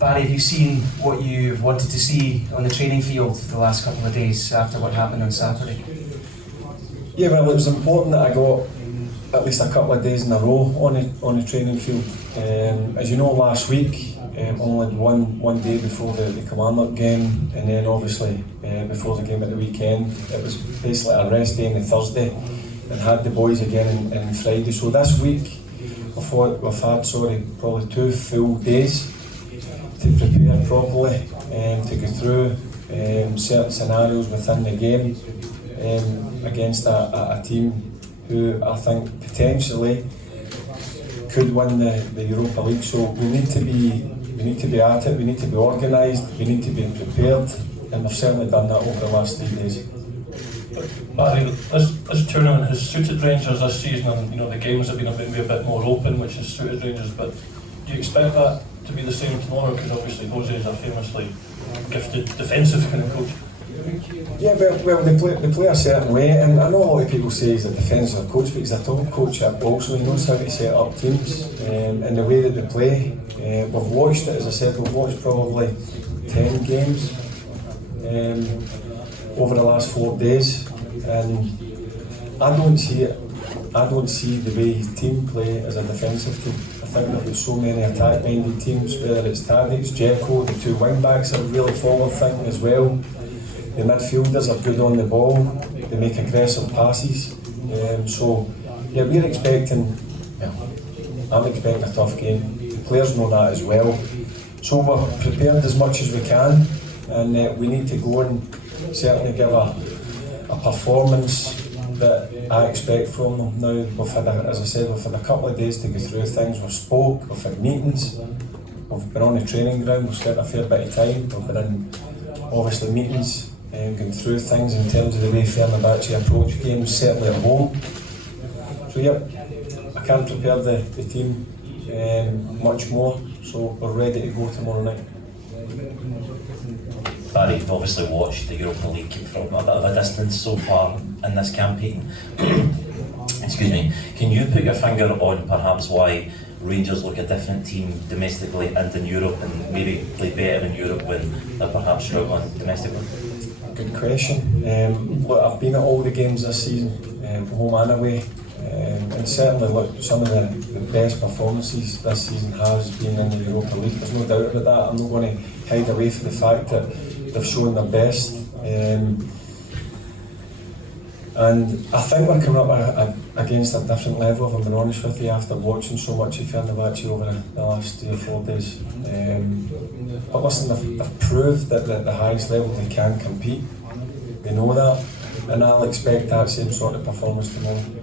Barry, have you seen what you've wanted to see on the training field the last couple of days after what happened on Saturday? Yeah, well, it was important that I got at least a couple of days in a row on the training field. As you know, last week, only one day before the Kilmarnock game, and then obviously before the game at the weekend, it was basically a rest day on the Thursday, and had the boys again on Friday. So this week we've had probably 2 full days to prepare properly, to go through certain scenarios within the game against a team who I think potentially could win the Europa League. So we need to be at it, we need to be organised, we need to be prepared, and we've certainly done that over the last 3 days. Barry, this tournament has suited Rangers this season, and the games have been maybe a bit more open, which has suited Rangers. But do you expect that to be the same tomorrow? Because obviously Jose is a famously gifted defensive kind of coach. Yeah, well, they play a certain way, and I know a lot of people say he's a defensive coach, but he's a top coach also. He knows how to set up teams, and the way that they play. We've watched it, as I said, we've watched probably 10 games over the last 4 days, and I don't see the way his team play as a defensive team. I think that there's so many attack-minded teams, whether it's Tadic, Dzeko, the 2 wing-backs are really forward-thinking as well. The midfielders are good on the ball, they make aggressive passes. So, yeah, I'm expecting a tough game. The players know that as well. So we're prepared as much as we can, and we need to go and certainly give a performance that I expect from them. Now, we've had a couple of days to go through things. We've had meetings, we've been on the training ground, we've spent a fair bit of time, we've been in obviously meetings and going through things in terms of the way Fenerbahce approach games, certainly at home. So yeah, I can't prepare the team much more, so we're ready to go tomorrow night. Barry, you've obviously watched the Europa League from a bit of a distance so far in this campaign. Excuse me. Can you put your finger on perhaps why Rangers look a different team domestically and in Europe, and maybe play better in Europe when they're perhaps struggling domestically? Good question. Look, I've been at all the games this season, home and away, and certainly look, some of the best performances this season has been in the Europa League. There's no doubt about that. I'm not going to hide away from the fact that they've shown their best. And I think we're coming up against a different level, if I'm being honest with you, after watching so much of Fenerbahce over the last 3 or 4 days. But listen, they've proved that at the highest level they can compete. They know that, and I'll expect that same sort of performance tomorrow.